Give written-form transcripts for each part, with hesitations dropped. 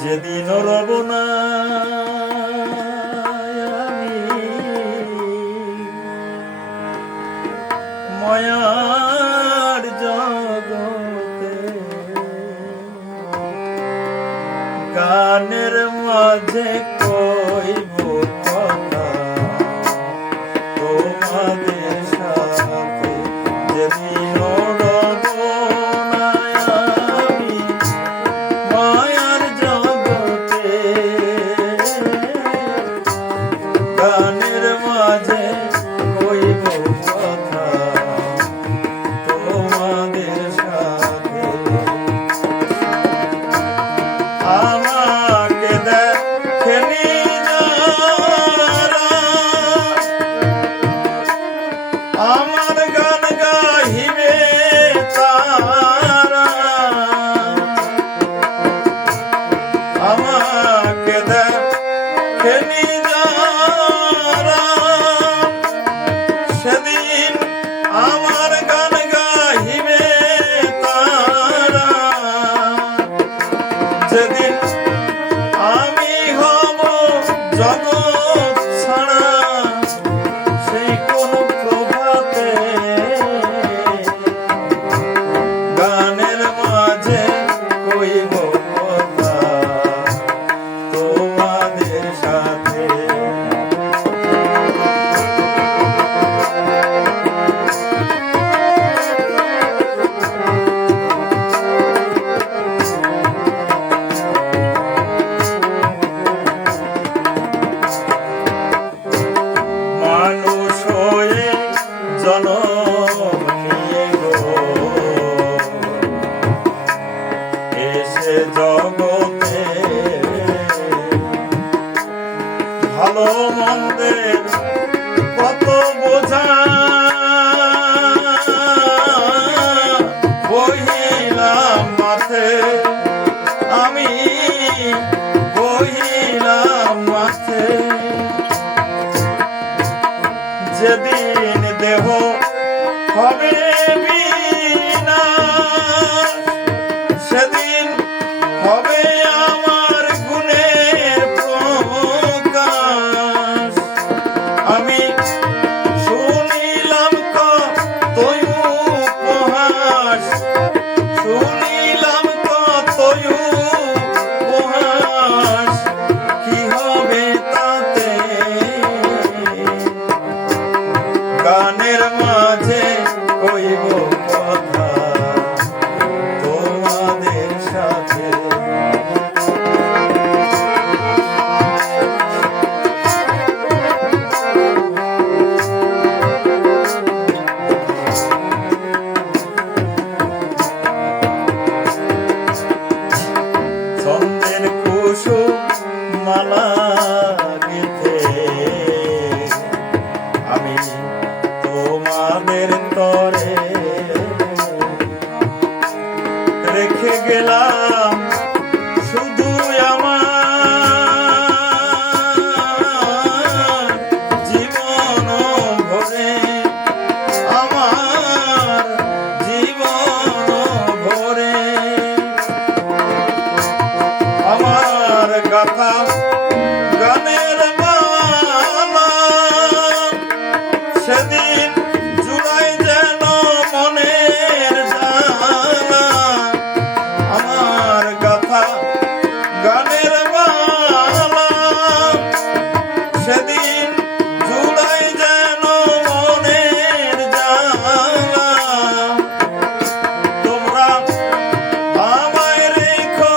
যেদিন রব না আমি মায়ার জগতে, গানের মাঝে কইব কথা তোমাদের সাথে। যেদিন রব না আমি মায়ার জগতে, গানের মাঝে কইব কথা তোমাদের সাথে। আমাকে দেখেনি যারা আমার গান গাহিবে তারা, আমাকে দেখেনি যারা সেদিন আমার গান গাহিবে তারা। যেদিন আমি হব জগৎ ছাড়া সেই কোন প্রভাতে, গানের মাঝে কইব কথা তোমাদের সাথে। মানুষ হয়ে জনম নিয়ে গো এসে জগতে, ভালো মন্দের কত বোঝা বহিলাম মাথে, আমি বহিলাম মাথে। যেদিন দেহ হবে বিনাশ, সেদিন হবে আমার গুণের প্রকাশ। আমি শুনিলাম কতই উপহাস, শুনিলাম কতই উপহাস, কি হবে তাতে? গানের মাঝে কইব কথা তোমাদের সাথে। ছন্দের কুসুম মালা গেথে আমি তোমাদের তরে রেখে গেলাম শুধু আমার জীবন ভরে, আমার জীবন ভরে। আমার গাথা গানের মালা সেদিন জুড়াই যেন মনের জানা, আমার গাথা গানের মালা সেদিন জুড়াই যেন মনের জানা। তোমরা আমায় রেখো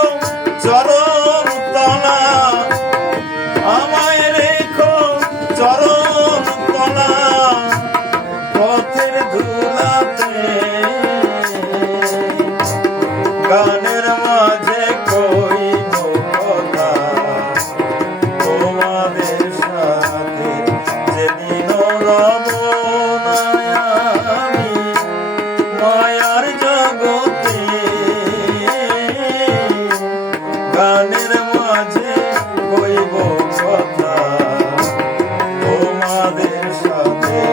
চরণ তলা, আমায় রেখো চরণ তলা, পথের ধুলাতে। গানের মাঝে কইব কথা তোমাদের সাথে। যেদিন রব না আমি মায়ার জগতে, গানের মাঝে কইব কথা তোমাদের সাথে।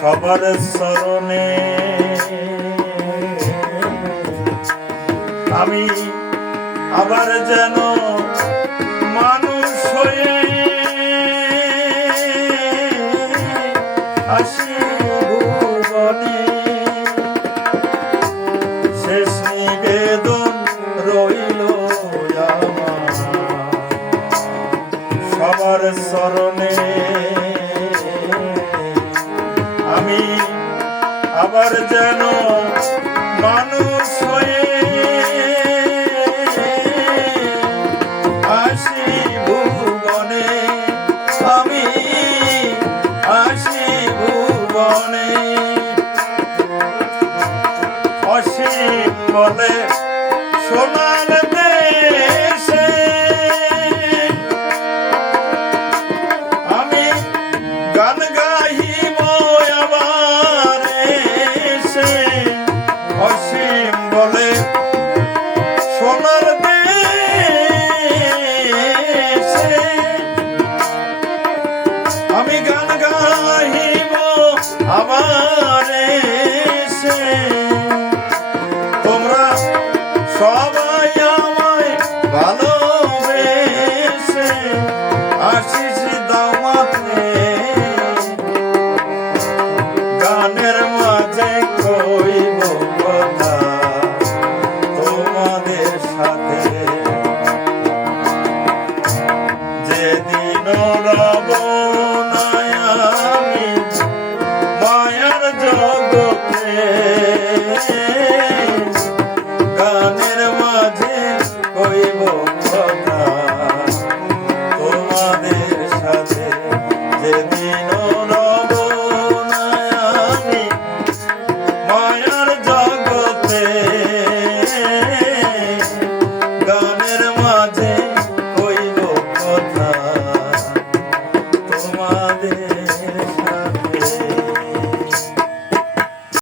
সবার চরণে আমি আবার যেন মানুষ হয়ে আসি ভুবনে। শেষ নিবেদন রইল আমার সবার চরণে আমি আবার যেন মানুষ হয়ে আসি ভুবনে, আমি আসি ভুবনে। অসীম বলে সোনার দেশে আমি গান গাহিব আবার এসে। অসীম বলে সোনার দেশে আমি গান গাহিব আবার এসে। তোমরা সবাই আমায় ভালোবেসে আশিস দাও মাথে। গানের মাঝে কইব কথা তোমাদের সাথে, যেদিন রব না আমি মায়ার জগতে।